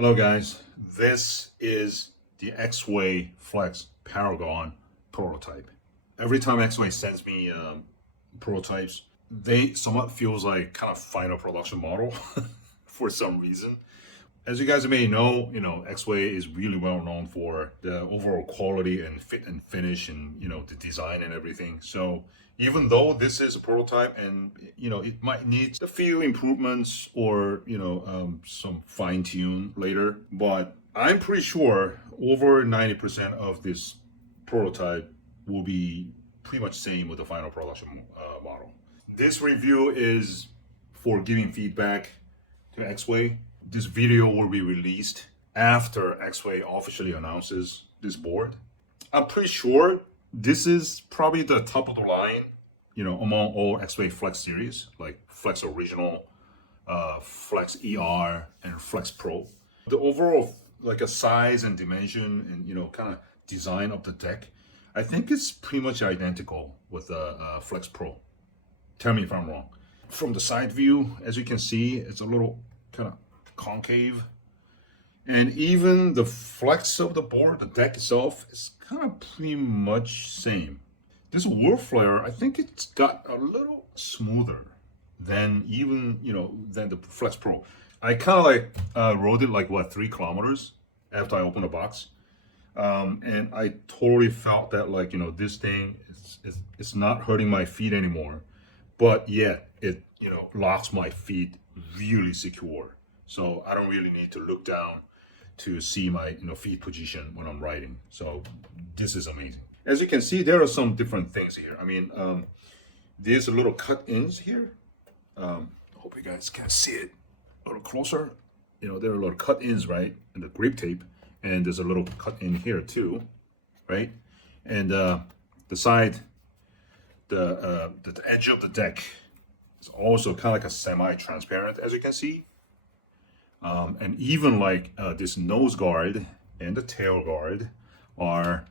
Hello guys, this is the Exway Flex Paragon prototype. Every time Exway sends me prototypes, they somewhat feels like kind of final production model for some reason. As you guys may know, Exway is really well known for the overall quality and fit and finish and, the design and everything. So even though this is a prototype and, it might need a few improvements or, some fine tune later, but I'm pretty sure over 90% of this prototype will be pretty much same with the final production model. This review is for giving feedback to Exway. This video will be released after Exway officially announces this board. I'm pretty sure this is probably the top of the line, among all Exway Flex series, like Flex Original, Flex ER, and Flex Pro. The overall, like a size and dimension and, kind of design of the deck, I think it's pretty much identical with the Flex Pro. Tell me if I'm wrong. From the side view, as you can see, it's a little kind of concave, and even the flex of the board, the deck itself, is kind of pretty much same. This wood flare, I think it's got a little smoother than even than the Flex Pro. I kind of rode it like 3 kilometers after I opened the box, and I totally felt that this thing it's not hurting my feet anymore, but yet it locks my feet really secure. So I don't really need to look down to see my feet position when I'm riding. So this is amazing. As you can see, there are some different things here. I mean, there's a little cut-ins here. Hope you guys can see it a little closer. There are a little cut-ins, right, in the grip tape, and there's a little cut-in here too, right? And the side, the edge of the deck is also kind of like a semi-transparent, as you can see. And even this nose guard and the tail guard are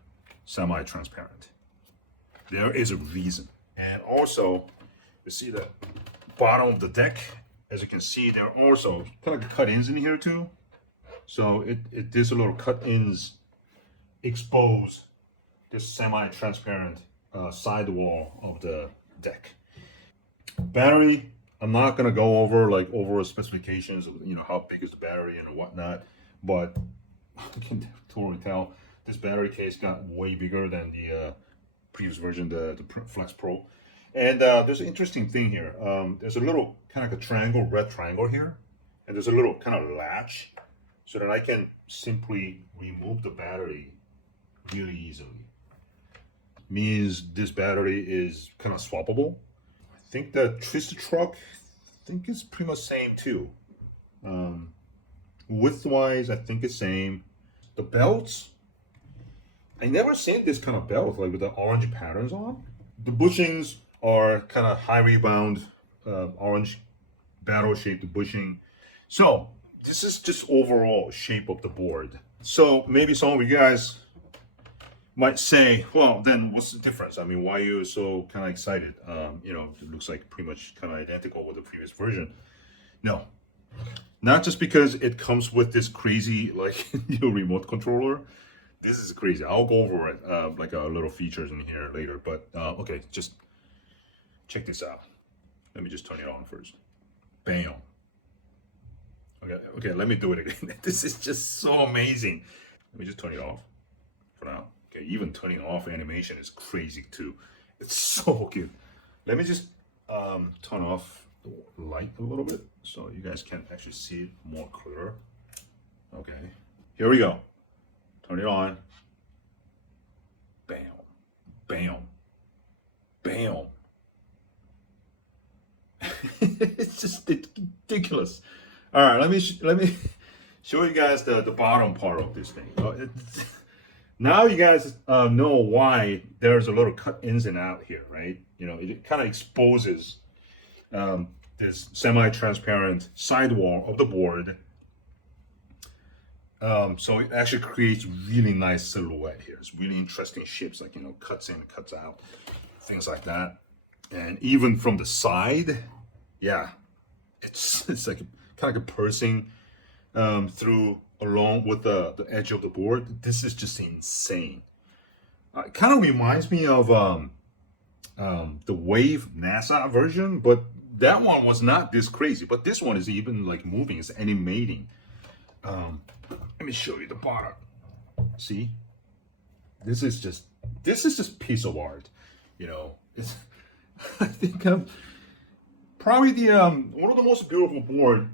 semi-transparent. There is a reason. And also, you see the bottom of the deck, as you can see, there are also kind of cut-ins in here too. So there's a little cut-ins expose this semi-transparent sidewall of the deck. Battery, I'm not gonna go over specifications of how big is the battery and whatnot, but I can totally tell this battery case got way bigger than the previous version, the Flex Pro. And there's an interesting thing here. There's a little kind of like a triangle, red triangle here, and there's a little kind of latch, so that I can simply remove the battery really easily. Means this battery is kind of swappable. I think the Trist truck, is pretty much same too. Width-wise, I think it's same. The belts, I never seen this kind of belt with the orange patterns on. The bushings are kind of high rebound, orange barrel-shaped bushing. So this is just overall shape of the board. So maybe some of you guys might say, well, then what's the difference? I mean, why are you so kind of excited? It looks like pretty much kind of identical with the previous version. No, not just because it comes with this crazy remote controller. This is crazy. I'll go over it, a little features in here later. But okay, just check this out. Let me just turn it on first. Bam. Okay, let me do it again. This is just so amazing. Let me just turn it off for now. Okay, even turning off animation is crazy too. It's so good. Let me just turn off the light a little bit so you guys can actually see it more clear. Okay, here we go. Turn it on. Bam, bam, bam. It's just ridiculous. All right, let me show you guys the bottom part of this thing. Now you guys know why there's a little cut ins and out here, right? It kind of exposes this semi-transparent sidewall of the board. So it actually creates really nice silhouette here. It's really interesting shapes, cuts in, cuts out, things like that. And even from the side, yeah, it's like kind of like a piercing through along with the edge of the board. This is just insane. It kind of reminds me of the Wave NASA version, but that one was not this crazy. But this one is even like moving, it's animating. Let me show you the bottom. See, this is just piece of art. You know, it's I think probably the one of the most beautiful board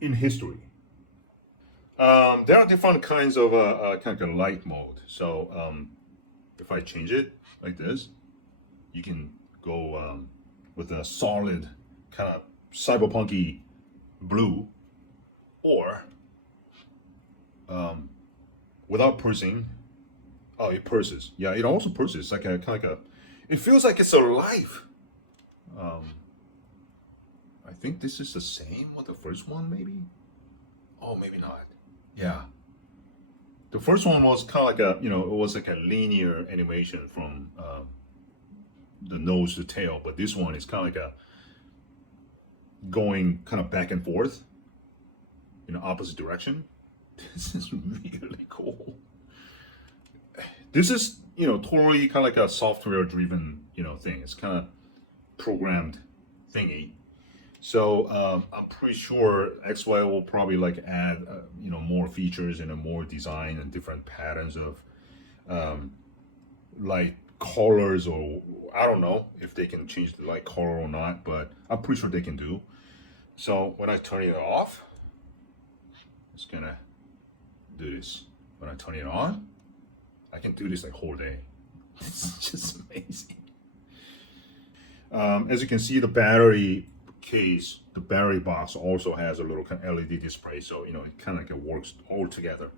in history. There are different kinds of kind of light mode. So if I change it like this, you can go with a solid kind of cyberpunky blue, or without pursing. Oh, it purses. Yeah, it also purses. It's like a kind of like a. It feels like it's alive. I think this is the same with the first one, maybe. Oh, maybe not. Yeah. The first one was kind of like a, it was like a linear animation from the nose to tail, but this one is kind of like a going kind of back and forth in the opposite direction. This is really cool. This is, totally kind of like a software-driven, thing. It's kind of programmed thingy. So I'm pretty sure Exway will probably like add, more features and more design and different patterns of light colors, or I don't know if they can change the light color or not, but I'm pretty sure they can do. So when I turn it off, it's gonna do this. When I turn it on, I can do this like whole day. It's just amazing. As you can see, the battery case, the battery box also has a little kind of LED display, so it kind of like works all together.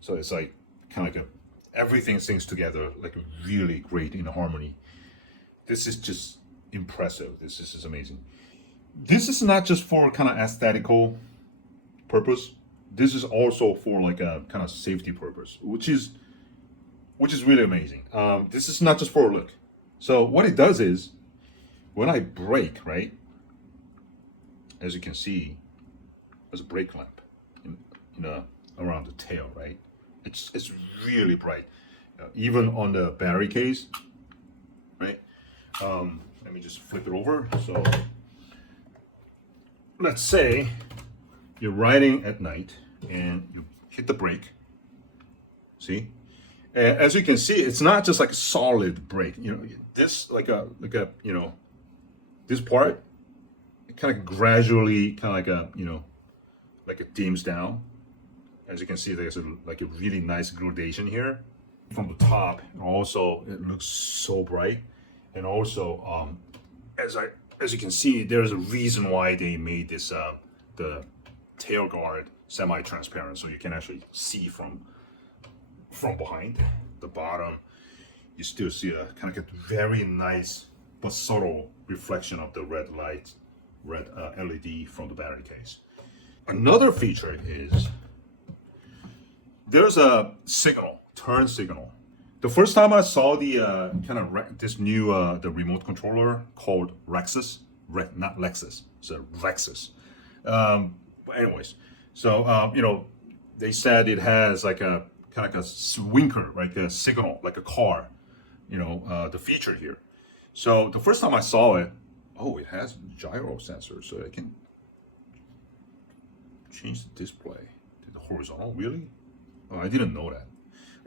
So it's like kind of like everything syncs together like really great in harmony. This is just impressive. This is amazing. This is not just for kind of aesthetical purpose. This is also for like a kind of safety purpose, which is really amazing. This is not just for a look. So what it does is, when I brake, right, as you can see, there's a brake lamp around the tail, right? It's really bright, even on the battery case, right? Let me just flip it over. So let's say you're riding at night and you hit the brake. See, as you can see, it's not just like a solid brake. This like a this part, it kind of gradually kind of like it dims down. As you can see, there's a really nice gradation here from the top, and also it looks so bright. And also, as you can see, there's a reason why they made this the tail guard semi-transparent, so you can actually see from behind. The bottom, you still see a kind of a very nice but subtle reflection of the red LED from the battery case. Another feature is there's a signal, turn signal. The first time I saw the this new the remote controller called Rexus, not Lexus, so Rexus. But anyways, so they said it has like a kind of like a winker, like a signal, like a car, the feature here. So the first time I saw it, it has gyro sensor, so I can change the display to the horizontal. Really? Oh, I didn't know that.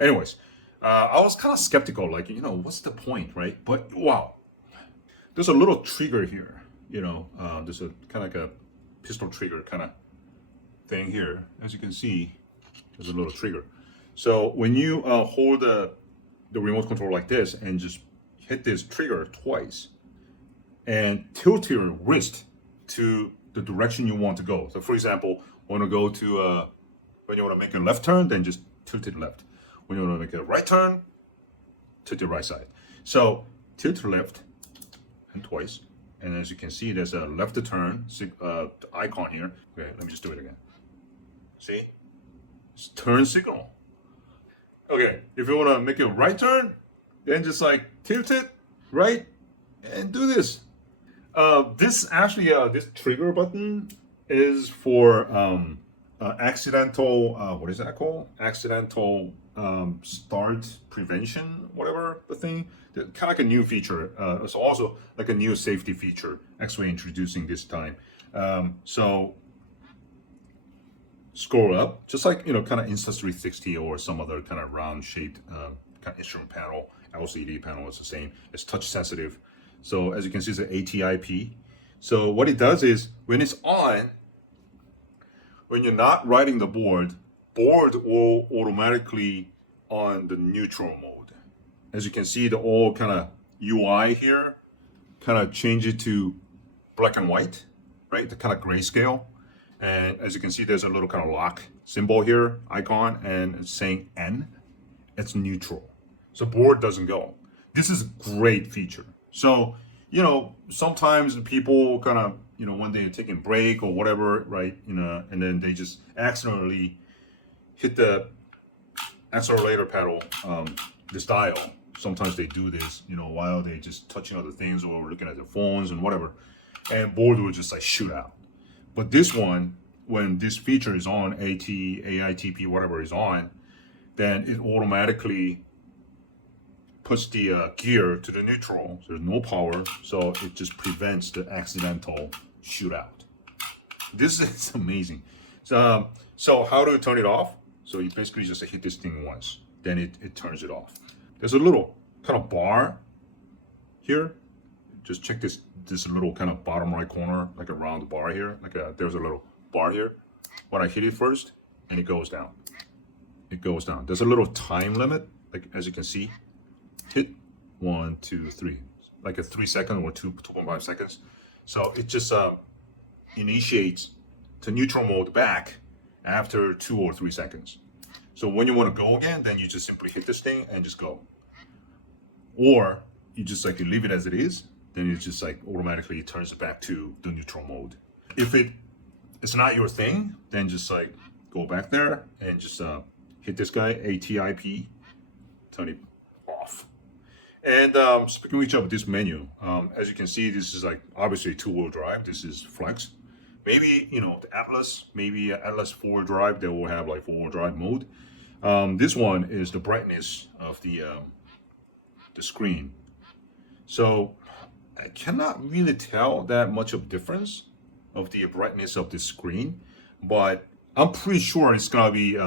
Anyways, I was kind of skeptical, like, what's the point, right? But wow, there's a little trigger here, there's a kind of like a pistol trigger kind of thing here. As you can see, there's a little trigger. So when you hold the remote control like this and just hit this trigger twice and tilt your wrist to the direction you want to go. So for example, want to go to when you want to make a left turn, then just tilt it left. When you want to make a right turn, tilt the right side. So tilt to left and twice. And as you can see, there's a left to turn icon here. Okay, let me just do it again. See? It's turn signal. Okay, if you want to make a right turn, then just like tilt it right and do this. This actually, this trigger button is for accidental, what is that called? Accidental start prevention, whatever the thing. Kind of like a new feature. It's also like a new safety feature Exway introducing this time. So scroll up, just like, kind of Insta360 or some other kind of round shaped kind of instrument panel, LCD panel is the same. It's touch sensitive. So as you can see, it's an ATIP. So what it does is when it's on, when you're not riding the board will automatically on the neutral mode. As you can see, the all kind of UI here kind of change it to black and white, right? The kind of grayscale. And as you can see, there's a little kind of lock symbol here, icon, and it's saying N. It's neutral. So board doesn't go. This is a great feature. So, sometimes people kind of, when they're taking a break or whatever, right? And then they just accidentally hit the accelerator pedal, this dial. Sometimes they do this, while they just touching other things or looking at their phones and whatever. And board will just like shoot out. But this one, when this feature is on, AITP, whatever is on, then it automatically puts the gear to the neutral. So there's no power, so it just prevents the accidental shootout. This is amazing. So how to turn it off? So you basically just hit this thing once, then it turns it off. There's a little kind of bar here. Just check this little kind of bottom right corner, like a round bar here. There's a little bar here. When I hit it first, and it goes down. It goes down. There's a little time limit, like as you can see. Hit 1, 2, 3, like a 3 second or 2.5 seconds. So it just initiates to neutral mode back after 2 or 3 seconds. So when you want to go again, then you just simply hit this thing and just go. Or you just like leave it as it is, then it just like automatically turns it back to the neutral mode. If it's not your thing, then just like go back there and just hit this guy, ATIP, turn it off. And speaking of which, of this menu, as you can see, this is like obviously 2-wheel drive. This is Flex. Maybe, the Atlas, maybe Atlas 4-wheel drive, they will have like 4-wheel drive mode. This one is the brightness of the screen. So I cannot really tell that much of difference of the brightness of the screen, but I'm pretty sure it's gonna be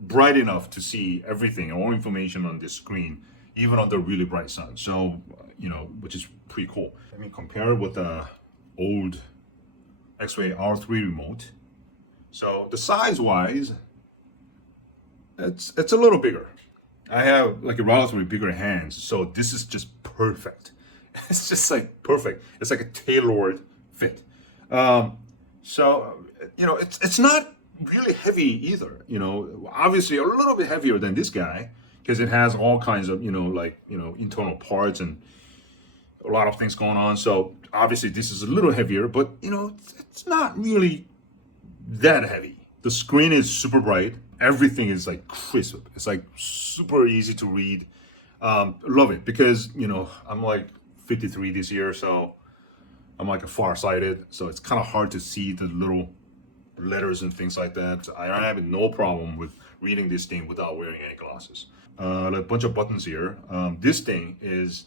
bright enough to see everything, all information on this screen, even under really bright sun. So, which is pretty cool. I mean, compare it with the old Exway R3 remote. So the size-wise, it's a little bigger. I have like a relatively bigger hands, so this is just perfect. It's just like perfect. It's like a tailored fit. So it's not really heavy either. Obviously a little bit heavier than this guy because it has all kinds of internal parts and a lot of things going on. So obviously this is a little heavier, but it's not really that heavy. The screen is super bright. Everything is like crisp. It's like super easy to read. Love it because I'm like 53 this year, so I'm like a farsighted, so it's kind of hard to see the little letters and things like that. So I have no problem with reading this thing without wearing any glasses. A bunch of buttons here. This thing is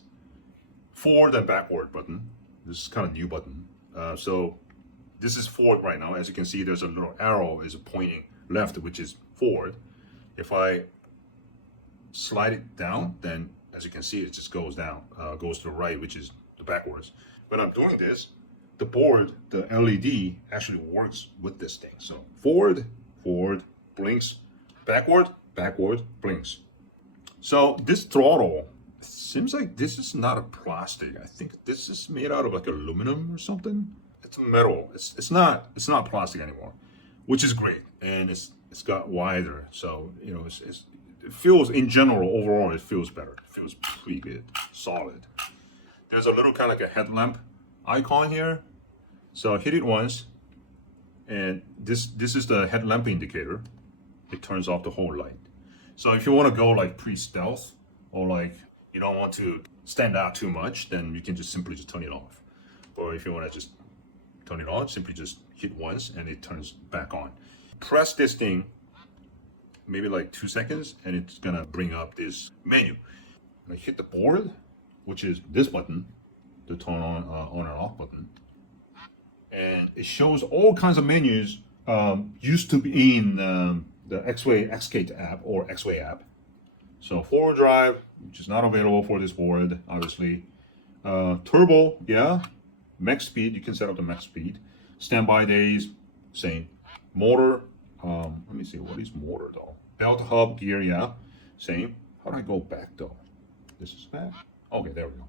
forward and backward button. This is kind of new button. So this is forward right now. As you can see, there's a little arrow is pointing left, which is forward. If I slide it down, then as you can see, it just goes down, goes to the right, which is the backwards. When I'm doing this, the board, the LED actually works with this thing. So forward, forward, blinks, backward, backward, blinks. So this throttle seems like this is not a plastic. I think this is made out of like aluminum or something. It's metal. It's not plastic anymore, which is great. And it's got wider. So it feels, in general, overall, it feels better. It feels pretty good, solid. There's a little kind of like a headlamp icon here. So I hit it once, and this is the headlamp indicator. It turns off the whole light. So if you want to go like pre-stealth, or like you don't want to stand out too much, then you can just simply turn it off. Or if you want to just turn it on, simply just hit once and it turns back on. Press this thing maybe like 2 seconds and it's gonna bring up this menu. I hit the board, which is this button, the turn on and off button, and it shows all kinds of menus used to be in the Exway ExSkate app or Exway app. So forward drive, which is not available for this board, obviously. Turbo, yeah. Max speed, you can set up the max speed. Standby days, same. Motor, let me see, what is motor though? Belt hub gear, yeah, same. How do I go back though? This is back. Okay, there we go.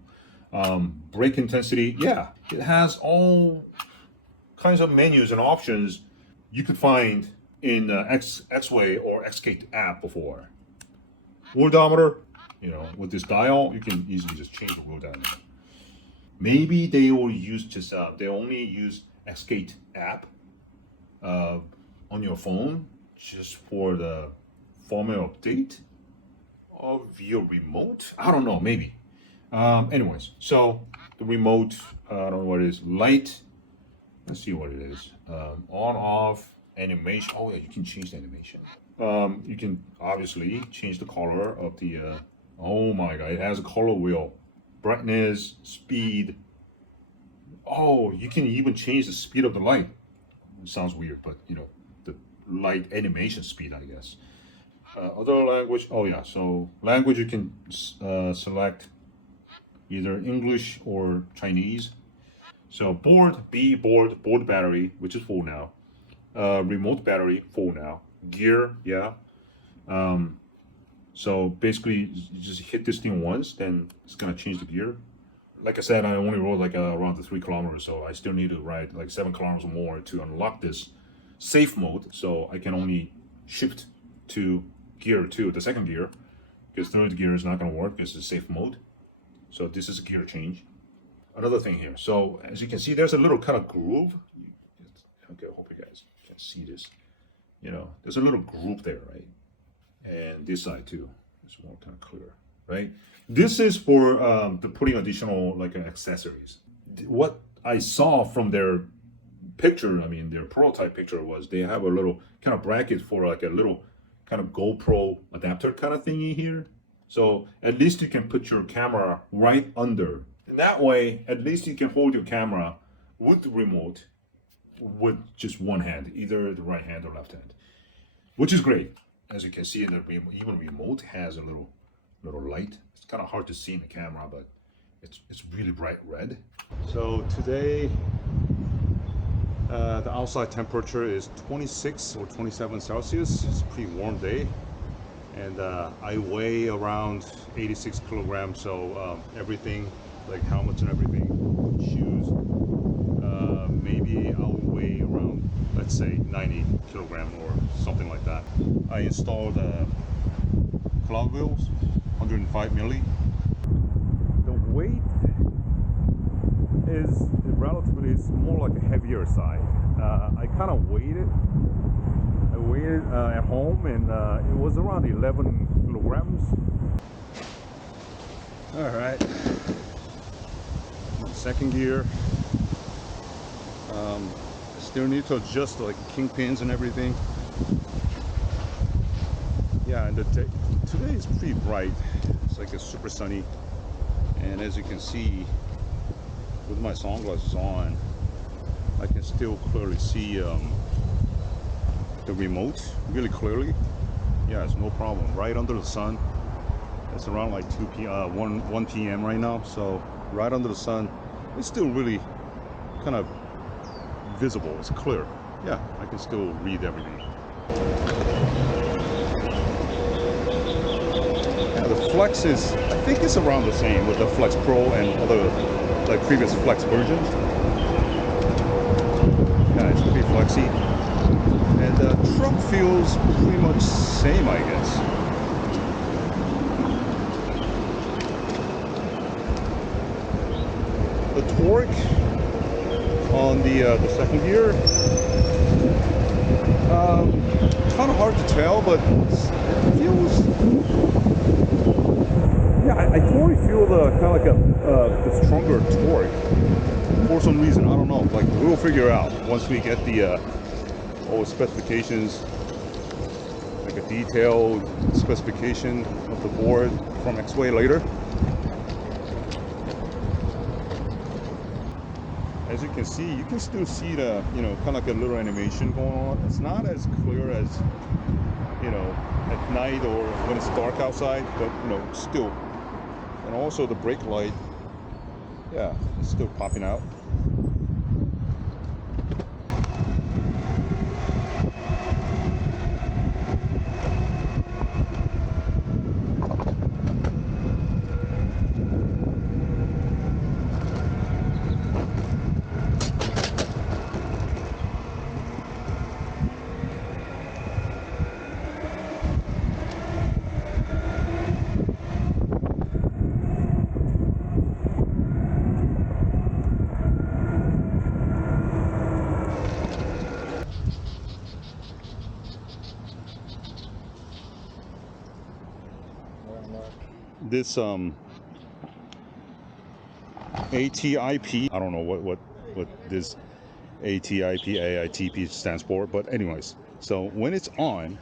Brake intensity, yeah. It has all kinds of menus and options you could find in Exway or ExSkate app before. Wheel diameter, you know, with this dial, you can easily just change the wheel diameter. Maybe they will use just they only use ExSkate app on your phone just for the firmware update of your remote. I don't know, maybe. Anyways, so the remote, I don't know what it is. Light. Let's see what it is. On, off, animation. Oh yeah, you can change the animation. You can obviously change the color of the. Oh my god, it has a color wheel, brightness, speed. Oh, you can even change the speed of the light. It sounds weird, but you know, the light animation speed, I guess. Other language. Oh yeah, so language you can select either English or Chinese. So board battery, which is full now. Remote battery, full now. Gear, yeah. So basically, you just hit this thing once, then it's gonna change the gear. Like I said, I only rode like around the 3 kilometers, so I still need to ride like 7 kilometers or more to unlock this safe mode. So I can only shift to gear 2, the second gear, because third gear is not gonna work because it's safe mode. So this is a gear change. Another thing here. So as you can see, there's a little kind of groove. Okay, I hope you guys can see this. You know, there's a little groove there, right? And this side too. It's more kind of clear, right? This is for the putting additional like accessories. What I saw from their picture, I mean their prototype picture, was they have a little kind of bracket for like a little kind of GoPro adapter kind of thingy here. So at least you can put your camera right under. And that way, at least you can hold your camera with the remote with just one hand, either the right hand or left hand, which is great. As you can see, the even remote has a little light. It's kind of hard to see in the camera, but it's really bright red. So today, the outside temperature is 26 or 27 Celsius. It's a pretty warm day, and I weigh around 86 kilograms. So everything, like helmets and everything, shoes, maybe I'll weigh around, let's say 90 kilograms or something like that. I installed cloud wheels, 105 milli. The weight is relatively, it's more like a heavier side. I kind of weighed it. I weighed it at home, and it was around 11 kilograms. All right. Second gear. Still need to adjust like kingpins and everything. Yeah, and today is pretty bright. It's like it's super sunny, and as you can see, with my sunglasses on, I can still clearly see the remote really clearly. Yeah, it's no problem. Right under the sun. It's around like 1 p.m. right now, so right under the sun, it's still really kind of visible. It's clear. Yeah, I can still read everything. Yeah, the Flex is, I think it's around the same with the Flex Pro and other like previous Flex versions. Yeah, it's pretty flexy, and the trunk feels pretty much same, I guess. The torque on the second gear, kind of hard to tell, but it feels, yeah, I totally feel the kind of like a stronger torque for some reason. I don't know. Like, we'll figure out once we get the all specifications, like a detailed specification of the board from Exway later. As you can see, you can still see the, you know, kind of like a little animation going on. It's not as clear as, you know, at night or when it's dark outside, but, you know, still. And also the brake light, yeah, it's still popping out. This ATIP, I don't know what this ATIP AITP stands for, but anyways, so when it's on,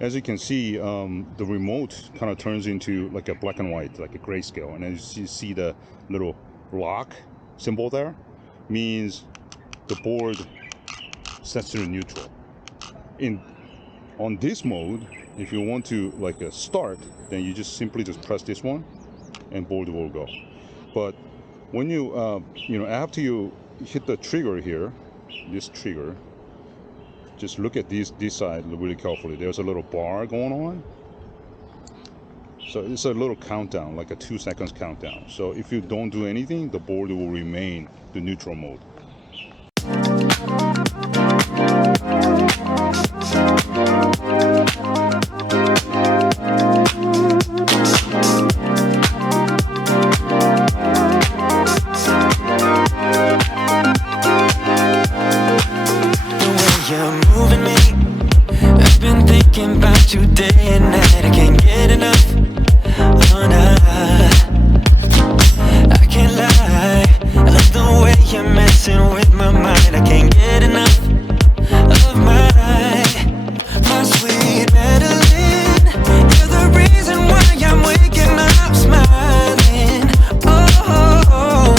as you can see, the remote kind of turns into like a black and white, like a grayscale, and as you see the little lock symbol there, means the board sets to neutral. On this mode, if you want to like start, then you just simply press this one and board will go. But when you you know, after you hit the trigger here, this trigger, just look at this side really carefully. There's a little bar going on, so it's a little countdown, like a 2 seconds countdown. So if you don't do anything, the board will remain the neutral mode. You day and night, I can't get enough. Oh, nah. I can't lie, I love the way you're messing with my mind. I can't get enough of my sweet Madeline. You're the reason why I'm waking up smiling. Oh,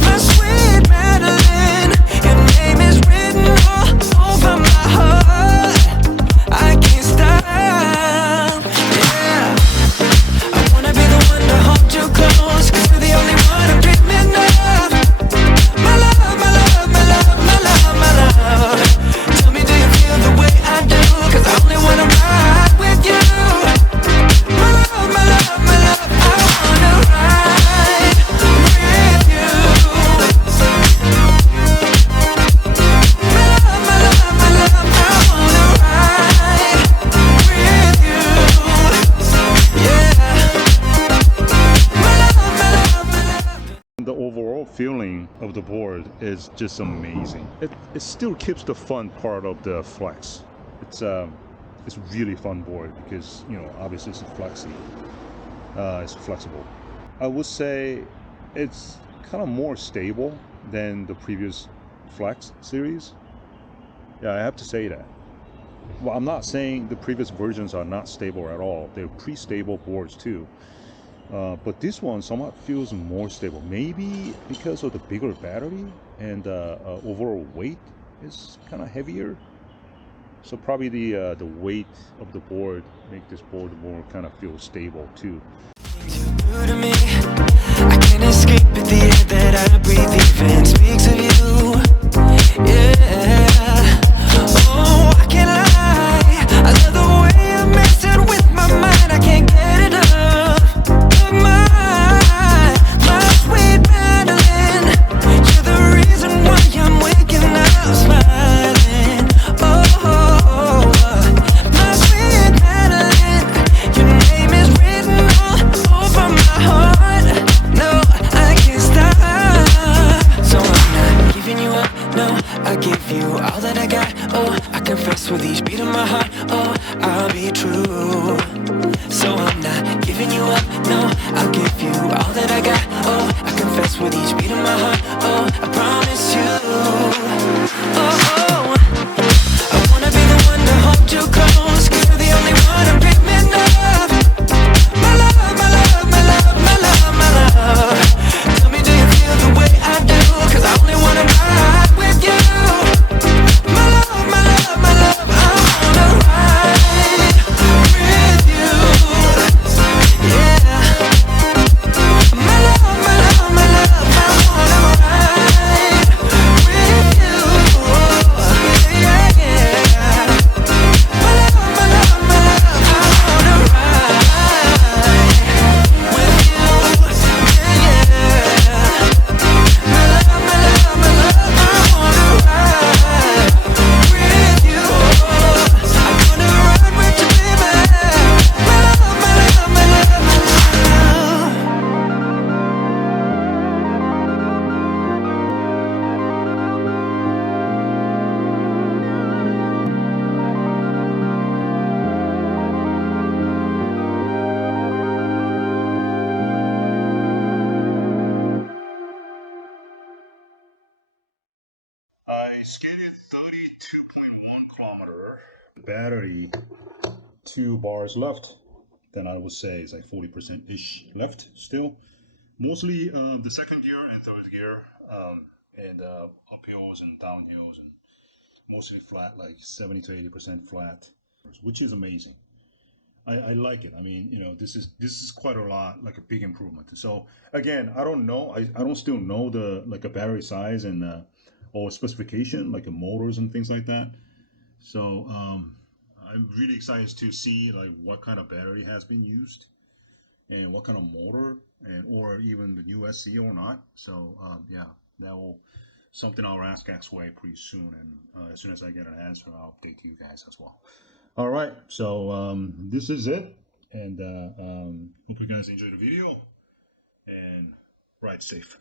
my sweet Madeline, your name is written all over my heart. I can't stop. Feeling of the board is just amazing. It still keeps the fun part of the Flex. It's really fun board because, you know, obviously it's flexy. It's flexible. I would say it's kind of more stable than the previous Flex series. Yeah, I have to say that. Well, I'm not saying the previous versions are not stable at all. They're pre-stable boards too. But this one somewhat feels more stable. Maybe because of the bigger battery and overall weight is kind of heavier. So probably the weight of the board make this board more kind of feel stable too. I can't escape the air that I breathe even speaks of you. Yeah. Oh, I can't lie. I love the way you're messing with my mind. I can't get enough. My sweet Madeline, you're the reason why I'm waking up smiling. Oh, my sweet Madeline, your name is written all over my heart. No, I can't stop. So give you all that I got. Oh, I confess with each beat of my heart. Oh, I'll be true. So I'm not giving you up. No, I'll give you all that I got. Oh, I confess with each beat of my heart. Oh, I promise you. Oh, I wanna be the one to hold you close. 'Cause you're the only one I'm dreaming of. My love, my love, my love, my love, my love. Tell me, do you feel the way I do? 'Cause I only wanna ride with you. My love, my love, my love, I wanna ride with you. Yeah. My love, my love, my love, I wanna ride with you. Yeah, yeah. My love, my love, my love, I wanna ride with you. Yeah, yeah. My love, my love, my love, I wanna ride with you. I wanna ride with you, baby. My love, my love, my love, my love. I skated 32.1 kilometer. Battery, 2 bars left. Then I would say it's like 40% ish left still. Mostly the second gear and third gear, and uphills and downhills, and mostly flat, like 70 to 80% flat, which is amazing. I like it. I mean, you know, this is quite a lot, like a big improvement. So again, I don't know. I don't still know the like a battery size and or specification, like a motors and things like that. So I'm really excited to see like what kind of battery has been used and what kind of motor, and or even the USC or not. So yeah, that will something I'll ask Exway pretty soon, and as soon as I get an answer, I'll update you guys as well. All right, so this is it, and hope you guys enjoyed the video, and ride safe.